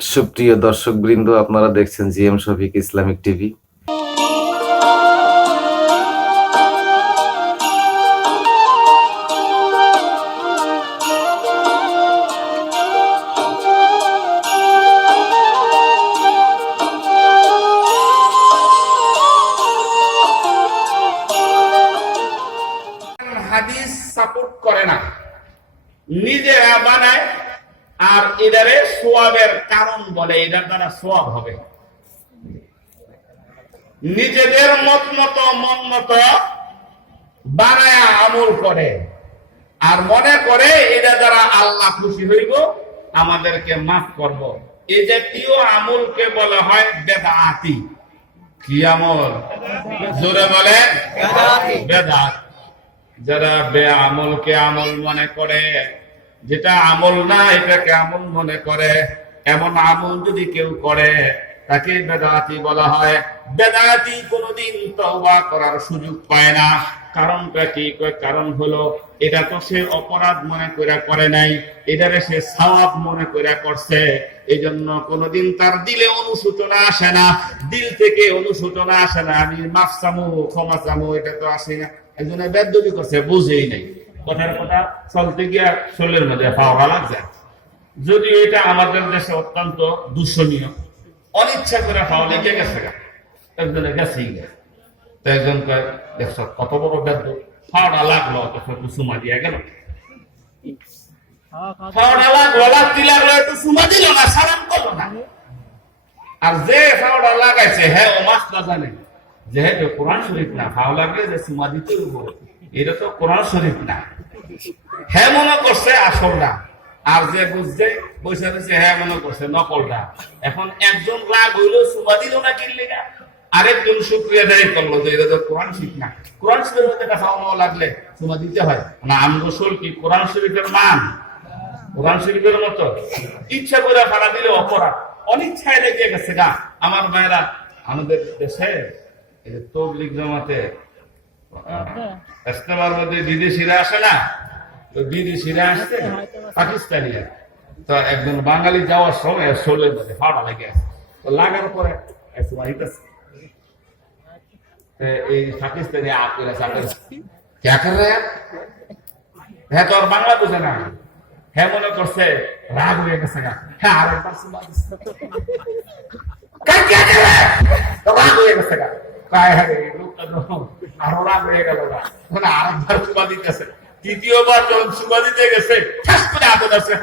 সুপ্রিয় দর্শক বৃন্দ আপনারা দেখছেন জিএম শফিক ইসলামিক টিভি। হাদিস সাপোর্ট করে না। বানায় আর এদারে সোয়াবের কারণ বলে এটার দ্বারা সোয়াব হবে। নিজেদের মত মতো মন মতো বানায় আমল করে। আর মনে করে এটা দ্বারা আল্লাহ খুশি হইব আমাদেরকে মাফ করব। এই জাতীয় আমলকে বলা হয় বেদাতি। কি আমল? জোরে বলেন। বেদাত। যারা বে আমলকে আমল মনে করে যেটা আমল না, এটাকে আমল মনে করে। এমন আমল যদি কেউ করে, তাকে বেদাতি বলা হয়। বেদাতি কোনোদিন তওবা করার সুযোগ পায় না। কারণটা কি? কারণ হলো, এটা তো সে অপরাধ মনে করে করে নাই, এটারে সে সওয়াব মনে করে করছে। এই জন্য কোনোদিন তার দিলে অনুশোচনা আসে না। দিল থেকে অনুশোচনা আসে না। আমি মাফ চামু, ক্ষমা চামু, এটা তো আসে না। একজনে বেদবি করছে, বুঝেই নাই। কথার কথা চলতে গিয়া শরীরের মধ্যে পাওয়া লাগছে। যদি এটা আমাদের দেশে অত্যন্ত দূষণীয়। অনিচ্ছা করে পাওয়া লেগে গেছে। একজনে গেছেই গেছে। তো একজন দেখছ, কত বড় বেদ ফাওড়া লাগল অত সুমা দিয়া গেল। ফাওড়া লাগল লাগতে লাগল, একটু সুমা দিল না, সালাম করল না। আর যে ফাওড়া লাগাইছে হ্যাঁ ও মাস্টার জানে। যেহেতু কোরআন শরীফ না ফাও লাগলে যে সুমা দিতে এটা তো কোরআন শরীফ না। হ্যাঁ মনে করছে আসলটা আর যে বুঝছে, বসে রয়েছে হ্যাঁ মনে করছে নকলটা এখন একজন রাগ হইল সুমা দিল না কিনলে না আরেকজন শুক্রিয়া দায়ী করল যে এটা তো কোরআন শরীফ না। কোরআন শরীফের একটা ফাওয়া লাগলে সুমা দিতে হয়। না আমগোসল কি কোরআন শরীফের মান? কোরআন শরীফের মতো? ইচ্ছা করে ভাড়া দিলে অপরাধ। অনিচ্ছায় লেগে গেছে গা। আমার ভাইরা আমাদের দেশে তবলিগ জমাতে বিদেশিরা আসে না? তো বিদেশিরা আসছে পাকিস্তানি তো একজন বাঙালি যাওয়ার সময় শোলের মধ্যে ফাড়া লেগে আছে। তো লাগার পরে এই পাকিস্তানি আপনারা চাকর ক্যা কর রে? হ্যাঁ তো আর বাংলা বুঝে না। হ্যাঁ মনে করছে, রাগ হয়ে গেছে গা। হ্যাঁ আরেকবার রাগ হয়ে গেছে গা। কায় হ্যাঁ লোকটা আরও রাগ হয়ে গেল গা। মানে আরেকবার তৃতীয়বার যখন সুবা দিতে গেছে ঠাস করে আদর আছে।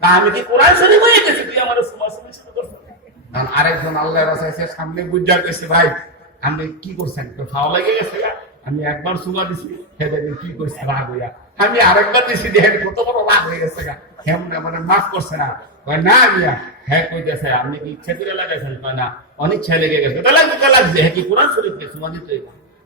আমি কি কোরআন শরীফ হয়ে গেছি? তুই আমার সুবা শুনে শুরু করছিস। আরেকজন আল্লাহ রাসাইছে সামনে বুঝা গেছে ভাই আমি কি করছেন? তো খাওয়া লেগে গেছে আমি একবার সুগা দিছি হে দেখি কি করছে রাগ হইয়া। আমি আরেকবার দিছি দেখেন কত বড় রাগ হয়ে গেছে গা। মনে মাফ করছে না। কয় না মিয়া হ্যাঁ কইতেছে আপনি কি ইচ্ছা করে লাগাইছেন? কয় না অনিচ্ছা লেগে গেছে। লাগবে লাগছে হ্যাঁ কি কোরআন শরীফকে সুমা দিতে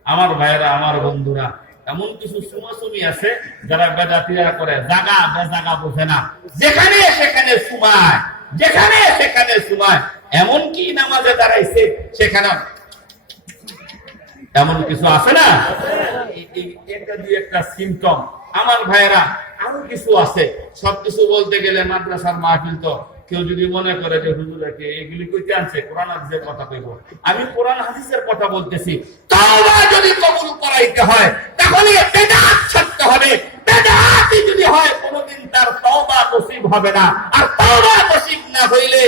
আমার ভাইয়েরা আমার বন্ধুরা এমন কিছু সুমাসুমি আছে যারা বেদাতিরা করে, জাগা বেজাগা বোঝে না। যেখানে সেখানে সুমায়, যেখানে সেখানে সুমায়। এমন কি নামাজে দাঁড়াইছে সেখানে? এমন কিছু আছে না? এটা দুই একটা সিমটম আমার ভাইয়েরা, আরও কিছু আছে। সবকিছু বলতে গেলে মাদ্রাসার মাহফিল তো কেউ যদি মনে করে যে হুজুরাকে এগুলি কইতে আনছে, কোরআন হাদিসের কথা কইব। আমি কোরআন হাদিসের কথা বলতেছি। তাওবা যদি কবুল করাইতে হয়, তাহলে বেদাত ছাড়তে হবে। বেদাতই যদি হয়, কোনোদিন তার তওবা নসিব হবে না। আর তওবা নসিব না হইলে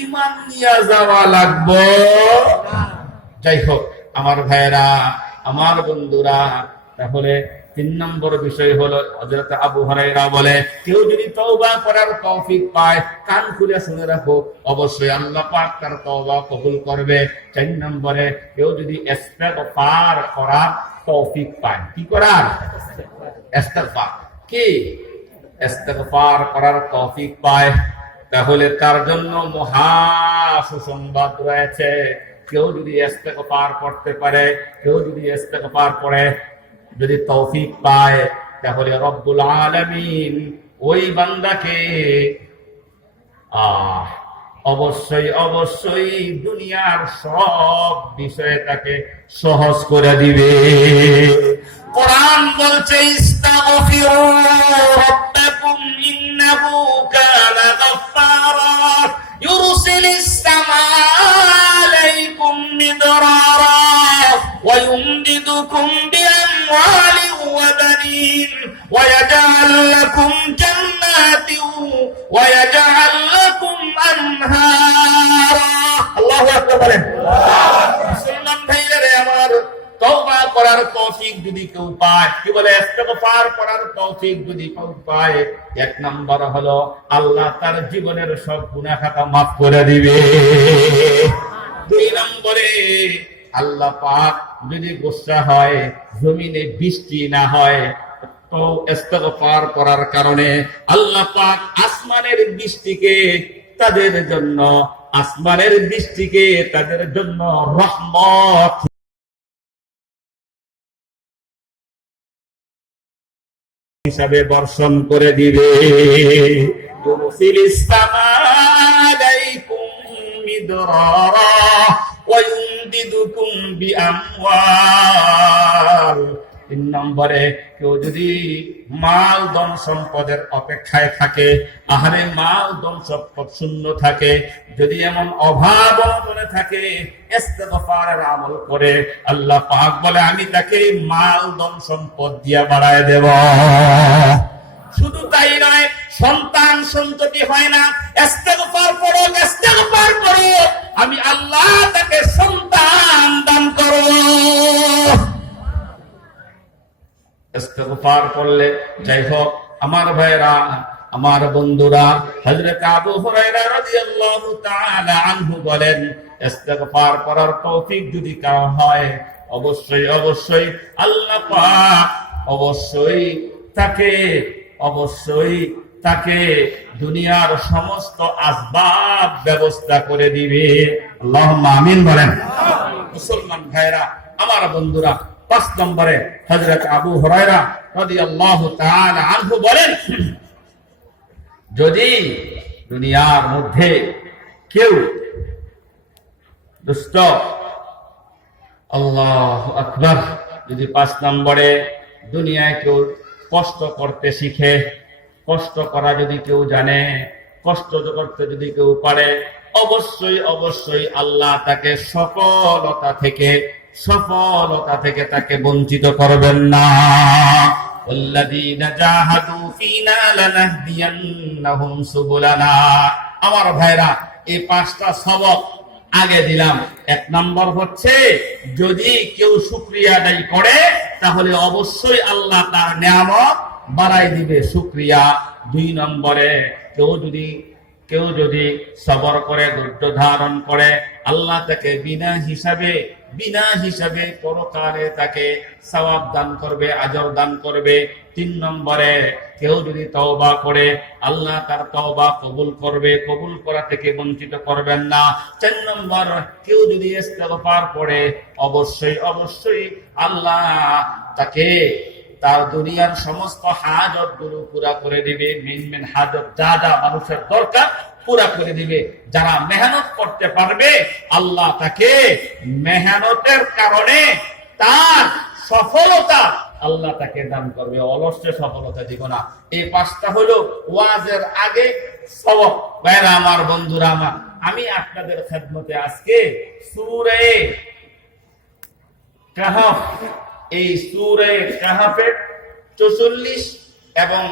ঈমান নিয়ে যাওয়া লাগবে। যাই হোক, আমার ভাইয়েরা, আমার বন্ধুরা, তাহলে তিন নম্বর বিষয় হলো হযরত আবু হুরায়রা বলে, কেউ যদি তওবা করার তৌফিক পায়, কান খুলে শুনে রাখো, অবশ্যই আল্লাহ পাক তার তওবা কবুল করবে। চার নম্বরে, কেউ যদি ইস্তেগফার করার তৌফিক পায়, কি করার? ইস্তেগফার। কি? ইস্তেগফার করার তৌফিক পায়। তাহলে তার জন্য মহা সুসংবাদ রয়েছে। কেউ যদি ইস্তেগফার করতে পারে, কেউ যদি ইস্তেগফার করে যদি তৌফিক পায়, তাহলে রব্বুল আলমিন ওই বান্দাকে, আহ, অবশ্যই অবশ্যই দুনিয়ার সব বিষয়ে তাকে সহজ করে দিবে। কোরআন বলছে, ইস্তাগফিরু রাব্বাকুম ইন্নাহু سليم ويجعل لكم جنات ويجعل لكم أنهارا. الله أكبر তওবা করার তৌফিক যদি কেউ পায় কি বলে? ইস্তেগফার করার তৌফিক যদি কেউ পায় এক নাম্বার হলো আল্লাহ তার জীবনের সব গুনাহ খাতা মাফ করে দিবে। দুই নম্বরে আল্লাহ পাক যদি গোসা হয়, জমিনে বৃষ্টি না হয়, তো ইস্তগফার করার কারণে আল্লাহ পাক আসমানের বৃষ্টিকে তাদের জন্য, আসমানের বৃষ্টিকে তাদের জন্য রহমত। হিসাবে বর্ষণ করে দিবে। ইসলাম ইউমদিদুকুম বিআমওয়াল। তিন নম্বরে, কেউ যদি মাল দম সম্পদের অপেক্ষায় থাকে, আহারে মাল দম সম্পদ শূন্য থাকে, যদি এমন অভাব মনে থাকে, ইস্তেগফারের আমল করে, আল্লাহ পাক বলে, আমি তাকে মাল দম সম্পদ দিয়া বাড়ায় দেব। সন্তান সন্ততি হয় না। ইস্তেগফার করো ইস্তেগফার করো আমি আল্লাহ তাকে সন্তান দান করো ইস্তেগফার করলে, যাই হোক, আমার ভাইরা আমার বন্ধুরা, হযরত আবু হুরায়রা রাদিয়াল্লাহু তাআলা আনহু বলেন, ইস্তেগফার করার তৌফিক যদি কারও হয়, অবশ্যই অবশ্যই আল্লাহ পাক অবশ্যই তাকে, অবশ্যই তাকে দুনিয়ার সমস্ত আসবাব ব্যবস্থা করে দিবে। আমিন বলেন। মুসলমান ভাইরা আমার বন্ধুরা, পাঁচ নম্বরে হজরত আবু হরাইরা আনহু বলেন, যদি দুনিয়ার মধ্যে কেউ দুষ্ট, আল্লাহ আকবার, যদি পাঁচ নম্বরে দুনিয়ায় কেউ কষ্ট করতে শিখে কষ্ট করা যদি কেউ জানে, কষ্ট করতে যদি কেউ পারে, অবশ্যই অবশ্যই আল্লাহ তাকে সফলতা থেকে সফলতা থেকে তাকে বঞ্চিত করবেন না। আমার ভাইরা এই পাঁচটা সবক আগে দিলাম। এক নম্বর হচ্ছে, যদি কেউ সুক্রিয়া আদায় করে, তাহলে অবশ্যই আল্লাহ তার নিয়ামত বাড়াই দিবে, শুক্রিয়া। দুই নম্বরে, কেউ যদি কেউ যদি সবর করে, ধৈর্য ধারণ করে, আল্লাহ তাকে বিনা হিসাবে বিনা হিসাবে পরকালে তাকে সওয়াব দান করবে, আজর দান করবে। তিন নম্বরে, কেউ যদি তওবা করে, আল্লাহ তার তওবা কবুল করবে, কবুল করা থেকে বঞ্চিত করবেন না। চার নম্বর, কেউ যদি ইস্তেগফার করে, অবশ্যই অবশ্যই আল্লাহ তাকে তার দুনিয়ার সমস্ত হাজতগুলো পুরা করে দিবে। মেন মেন হাজত যা যা মানুষের দরকার পুরা করে দিবে। যারা মেহনত করতে পারবে, আল্লাহ তাকে মেহনতের কারণে তার সফলতা আল্লাহ তাকে দান করবে। অলস্যে সফলতা দিব না। এই পাঁচটা হলো ওয়াজের আগে সবক ভাইরা, আমার বন্ধুরা, আমার, আমি আপনাদের খেদমতে আজকে সুরে কাহাফ এই সুরে কাহাফের চৌচল্লিশ এবং